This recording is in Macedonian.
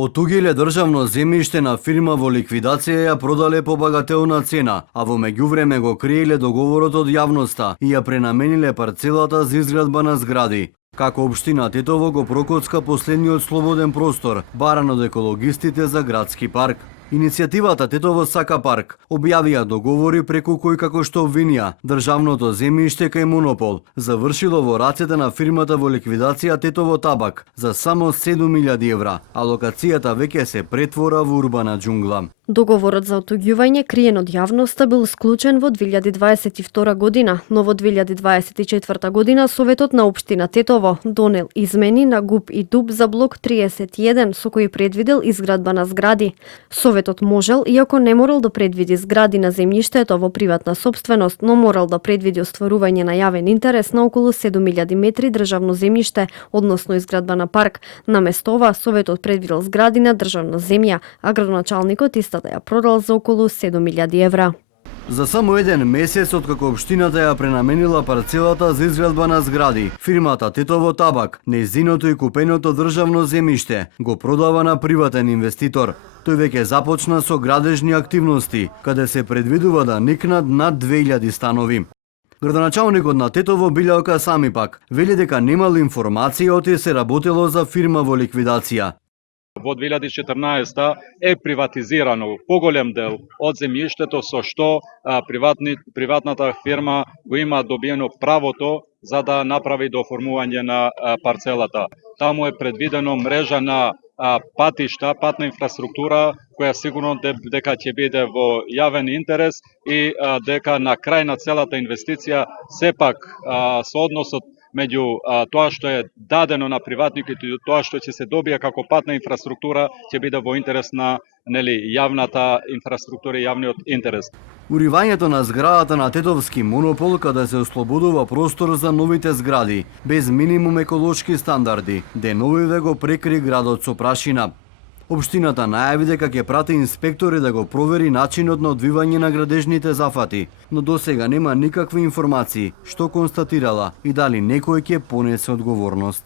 Од Тугеле државно земјиште на фирма во ликвидација ја продале по багателна цена, а во меѓувреме го криеле договорот од јавноста и ја пренамениле парцелата за изградба на згради. Како општина Тетово го прокоцка последниот слободен простор, баран од екологистите за градски парк. Иницијативата Тетово сака парк објавија договори преку кои како што обвинија државното земјиште кај Монопол завршило во рацете на фирмата во ликвидација Тетово Табак за само 7.000 евра, а локацијата веќе се претвора во урбана џунгла. Договорот за отуѓување криен од јавноста бил склучен во 2022 година, но во 2024 година Советот на општина Тетово донел измени на ГУП и ДУП за блок 31 со кои предвидел изградба на згради. Советот можел, иако не морал да предвиди згради на земјиштето во приватна сопственост, но морал да предвиди остварување на јавен интерес на околу 7.000 метри државно земјиште, односно изградба на парк. Наместо ова, Советот предвидел згради на државна земја, а градоначалникот истата ја продал за околу 7.000 евра. За само еден месец откако општината ја пренаменила парцелата за изградба на згради, фирмата Тетово Табак, нејзиното и купеното државно земјиште, го продава на приватен инвеститор. Тој веќе започна со градежни активности, каде се предвидува да никнат над 2000 станови. Градоначалникот на Тетово Билјалка Самипак вели дека немал информација оти се работело за фирма во ликвидација. Во 2014 е приватизирано поголем дел од земјиштето со што приватната фирма го има добиено правото за да направи дооформување на парцелата. Таму е предвидено мрежа на патишта, патна инфраструктура која сигурно дека ќе биде во јавен интерес и дека на крај на целата инвестиција сепак со односот меѓу тоа што е дадено на приватниките и тоа што ќе се добие како патна инфраструктура ќе биде во интерес на јавната инфраструктура и јавниот интерес. Уривањето на зградата на Тетовски Монопол каде се ослободува простор за новите згради, без минимум еколошки стандарди, деновиве го прекри градот со прашина. Општината најави дека ќе прати инспектори да го провери начинот на одвивање на градежните зафати, но досега нема никакви информации што констатирала и дали некој ќе понесе одговорност.